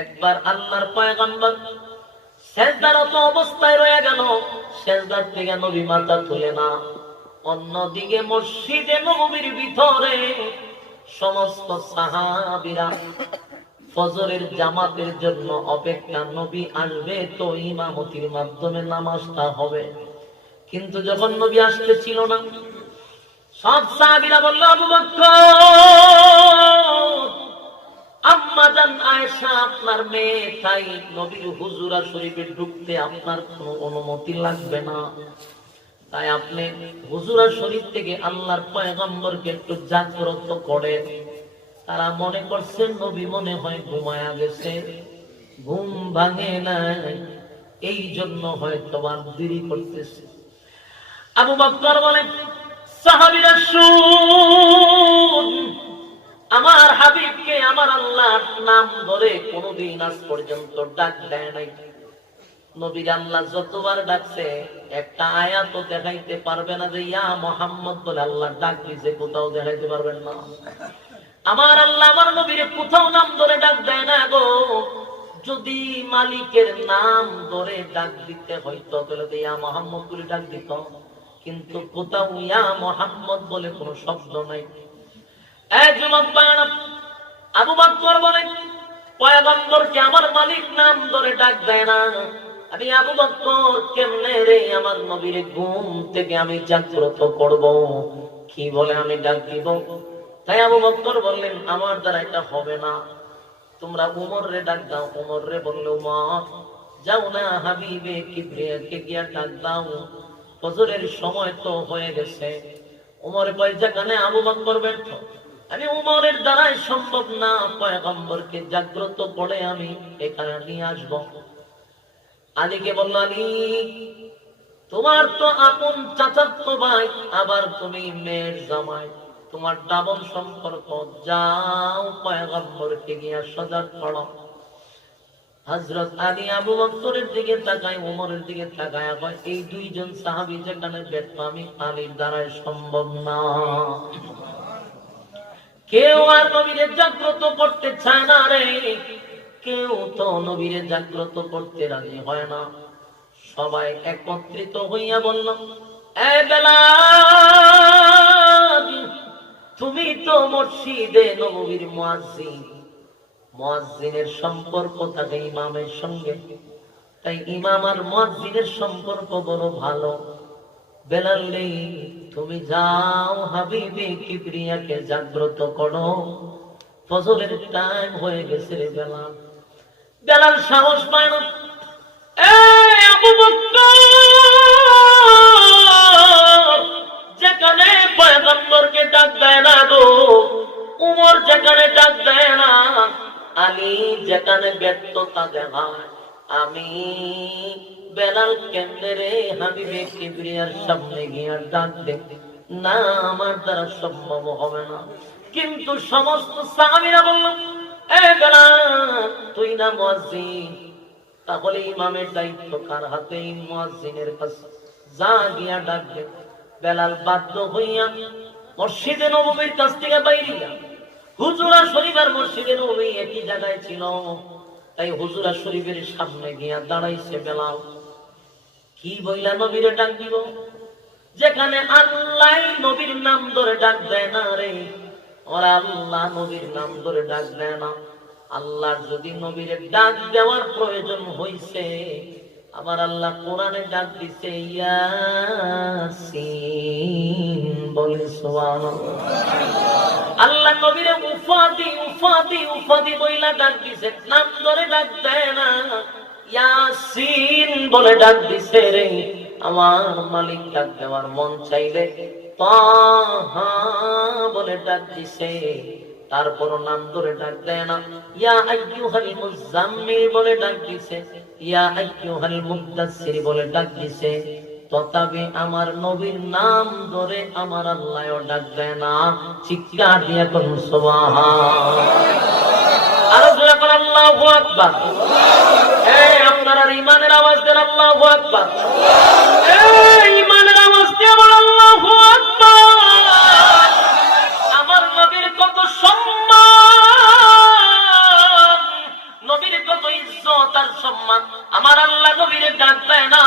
একবার আল্লাহর পয়গম্বর শেষদারত অবস্থায় রয়ে গেল শেষদার থেকে নবী মাথা তুলে না। অন্যদিকে মসজিদে নবীর ভিতরে সমস্ত সাহাবিরা ফজরের জামাতের জন্য অপেক্ষা, নবী আসবে তো ইমামতির মাধ্যমে নামাজটা হবে। কিন্তু যখন নবী আসতে ছিল না, সব সাহাবিরা বলল, আবু বকর আয়েশা, আপনার মেয়ে, তাই শরীফে ঢুকতে আপনার কোনো অনুমতি লাগবে না। তাই আপনি শরীফ থেকে আল্লাহর একটু জাগ্রত করেন। তারা মনে করছে, নবী মনে হয় ঘুমায়া গেছে। ঘুম ভাঙে নাই। এই জন্য হয়তো আর দেরি করতেছে। আবু বকর আমার হাবিবকে আমার আল্লাহর নাম ধরে কোনদিন আজ পর্যন্ত ডাক দেয় নাই। নবীর আল্লাহ যতবার ডাকছে, একটা আয়াত দেখাইতে পারবে না যে, ইয়া মোহাম্মদ বলে আল্লাহ ডাক দিছে কোথাও দেখাইতে পারবেন না। আমার আল্লাহ আমার নবীর কোথাও নাম ধরে ডাক দেয় না গো। যদি মালিকের নাম ধরে ডাক দিতে হইতো তাহলে তো ইয়া মোহাম্মদ বলে ডাক দিত। কিন্তু কোথাও ইয়া মোহাম্মদ বলে কোনো শব্দ নাই। আমার মালিক নাম ধরে ডাক দেয় না। আমি আবু কেমনে রে আমার থেকে আমি জাগ্রত করব? কি বলে আমি ডাক দিব? তাই আবু বকর বললেন, আমার দ্বারা এটা হবে না। তোমরা উমর রে ডাক দাও উমর রে বললে, উমর, যাও না হাবিবে কিবরিয়াকে গিয়া ডাক দাও। ফজরের সময় তো হয়ে গেছে। উমরে পয়সা কানে আবু বকর ব্যর্থ। আমি উমরের দ্বারাই সম্ভব না পয়গম্বরকে জাগ্রত করে আমি এখানে নিয়ে আসব। আলীকে বলল, আলী, তোমার তো আপন চাচাত ভাই, আবার তুমি মেয়ের জামাই। তোমার ডাবল সম্পর্ক, যাও পয়গম্বরকে গিয়া সজাগ করো হজরত আলী আবু বকরের দিকে তাকায়, উমরের দিকে তাকায় কয় এই দুইজন সাহাবী যেখানে ব্যর্থ, আমি আলীর দ্বারাই সম্ভব না। কেউ আর নবীরে জাগ্রত করতে চায় না রে। কেউ তো নবীরে জাগ্রত করতে রাজি হয় না। সবাই একত্রিত হইয়া বলল তুমি তো মসজিদে নবীর মুয়াজ্জিন। মুয়াজ্জিনের সম্পর্ক থাকে ইমামের সঙ্গে। তাই ইমাম আর মুয়াজ্জিনের সম্পর্ক বড় ভালো। বেলাল নেই তুমি যাও হাবিবে কিবরিয়াকে জাগ্রত করো। ফজরের টাইম হয়ে গেছে রে বেলাল। বেলাল সাহস পায় না। যেখানে পয়গম্বরকে ডাক দেয় না গো, উমর যেখানে ডাক দেয় না, আলী যেখানে ব্যর্থতা দেখায়, আমি বেলাল কেন্দ্রে হাবিবে কিবরিয়ার সামনে গিয়া ডাক দে। না, আমার দ্বারা সম্ভব হবে না। কিন্তু সমস্ত সাহাবীরা বলল বেলাল, তুই না মুয়াজ্জিন? তাহলে ইমামের দায়িত্ব কার হাতে? মুয়াজ্জিনের কাছে যা গিয়া ডাক দে। বেলাল বাধ্য হইয়া মসজিদে নববীর কাছ থেকে বাইরিয়া হুজুরা শরীফ আর মসজিদে নবী একই জায়গায় ছিল। তাই হুজুরা শরীফের সামনে গিয়া দাঁড়াইছে বেলাল। কি বইলা নবীরে ডাক দিব? যেখানে আল্লাহ নবীর নাম ধরে ডাক দেয় না রে। ওরা আল্লাহ নবীর নাম ধরে ডাক দেয় না। আল্লাহর যদি নবীরে ডাক দেওয়ার প্রয়োজন হইছে, আবার আল্লাহ কোরআনে ডাক দিছে বলে সুবহানাল্লাহ। আল্লাহ নবীরে উফাদি উফাদি উফাদি বইলা ডাক দিছে, নাম ধরে ডাক দেয় না। ইয়াসিন বলে ডাক দিছে রে। আমার মালিক ডাক দেওয়ার মন চাইলে বলে ডাক দিছে। তারপর নাম ধরে ডাক দেয় না। ইয়া আইয়ুহাল মুজাম্মিল বলে ডাক দিছে। ইয়া আইয়ুহাল মুদাসসির বলে ডাক দিছে। তথাপি আমার নবীর নাম ধরে আমার আল্লাহ ডাক দেয় না। চিৎকার দিয়া করুন সুবহান। আরও জোরে করে আল্লাহু আকবার। আপনারা ইমানের আওয়াজ দেন আল্লাহু আকবার। ইমানের আওয়াজ দিয়ে বল, আল্লাহু আকবার। আমার নবীর কত সম্মান, নবীর ইজ্জত আর সম্মান। আমার আল্লাহ নবীরে ডাক দেয় না,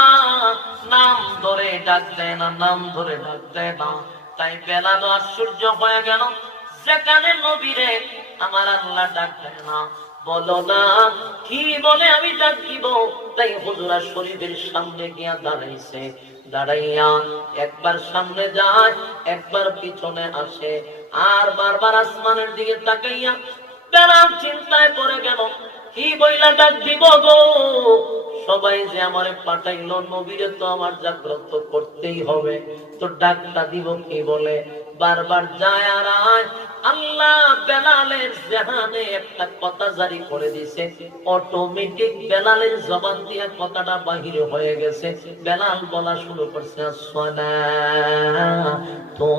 নাম ধরে ডাক দেয় না, নাম ধরে ডাক দেয় না। তাই বেলালো আশ্চর্য হয়ে গেল, যেখানে নবীরে আমার আল্লাহ ডাক দেয় না বলো না, কি বলে আমি ডাক দিব? তাই শরীফের সামনে গিয়া দাঁড়াইছে। দাঁড়াইয়া একবার সামনে যায়, একবার পিছনে আসে। আর বারবার আসমানের দিকে তাকাইয়া বেড়াল চিন্তায় পড়ে গেল, কি বইলা ডাক দিব গো? সবাই যে আমার পাঠাইলো, নবীরে তো আমার জাগ্রত করতেই হবে। তো ডাকটা দিব কি বলে? বারবার যায় আর আল্লাহ বেলালের জেহানে একটা কথা জারি করে দিছে অটোমেটিক বেলালের জবান দিয়ে কথাটা বাহির হয়ে গেছে। বেলাল বলা শুরু করছে সোনা তো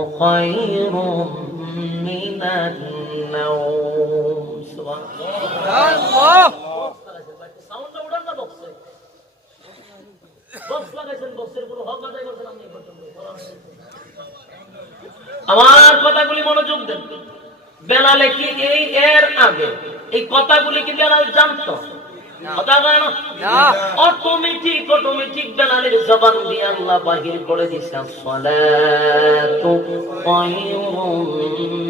আমার কথাগুলি মনোযোগ দেন। বেলালে কি এই এর আগে এই কথাগুলি কি বেলাল জানতো? কথা কয় না? অটোমেটিক অটোমেটিক বেলালের জবান দিয়ে আল্লাহ বাহির করে দিছে আসসালাতু খায়রুম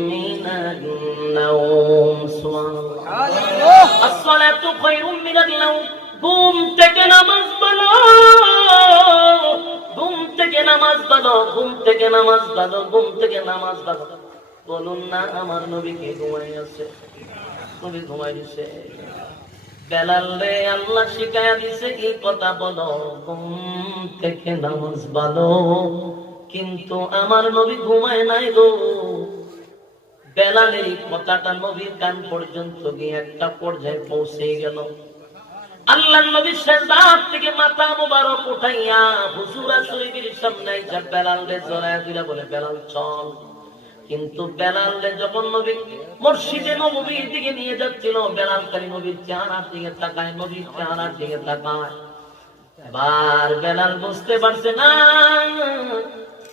মিনান নাওম। সুবহানাল্লাহ আসসালাতু খায়রুম মিনান নাওম। ঘুম থেকে নামাজ পড়ো। থেকে নামাজ পড়ো ঘুম থেকে নামাজ পড়ো ঘুম থেকে নামাজ পড়ো বলুন না, আমার ঘুমাই আছে নবী ঘুমাই দিছে বেলাল রে, আল্লাহ শিখায়া দিছে কথা বলো, ঘুম থেকে নামাজ পড়ো কিন্তু আমার নবী ঘুমায় নাই গো। বেলালের কথাটা নবীর কান পর্যন্ত গিয়ে একটা পর্যায়ে পৌঁছে গেল। আল্লাহ নবী সেজদার থেকে মাথা মোবারক উঠাইয়া হুজুরা শরীফের সামনে যা বেলাল জড়ায় দিলা বলে, বেলাল, চল। কিন্তু বেলাল যখন নবী মসজিদে নবীর দিকে নিয়ে যাচ্ছিল, বেলাল খালি নবীর চেহারার দিকে তাকায়, নবীর চেহারার দিকে তাকায়। বার বেলাল বুঝতে পারছে না,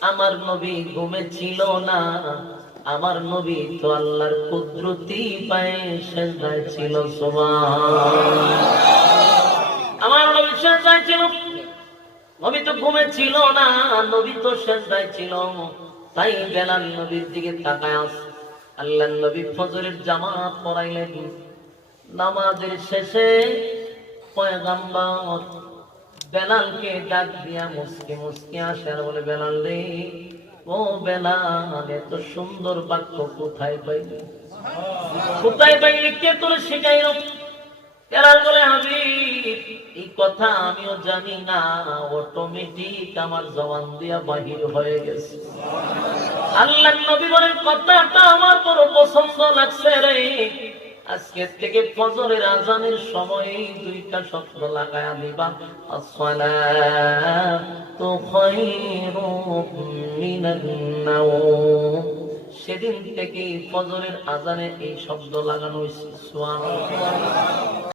আমার নবী ঘুমে ছিল না। আমার নবী তো আল্লাহর কুদরতি পায়ে সেজদায় ছিল আমার নবী সেজদায় ছিল। নবী তো ঘুমে ছিল না, নবী তো সেজদায় ছিল। তাই বেলাল নবীর দিকে তাকায় আল্লাহ নবী ফজরের জামাত পড়াইলেন। নামাজের শেষে পয়গাম্বর বেলালকে ডাক দিয়া মুসকে মুসকে আসে আর বলে, বেলাল রে ও বেলাল এত সুন্দর বাক্য কোথায় পাইলি? কোথায় পাইলি? কে তোর শিখাইল? বেলাল বলে কথা আমিও জানি না। অটোমেটিক আমার জবান বাহির হয়ে গেছে। আল্লাহ নবী বলেন, কথাটা আমার বড় পছন্দ লাগছে রে। আজকে থেকে ফজরের আজানের সময় দুইটা শব্দ লাগায় দিবা। আসসালাতু খায়রুম মিনান নাওম। সেদিন থেকে ফজরের আজানে এই শব্দ লাগানো হয়েছে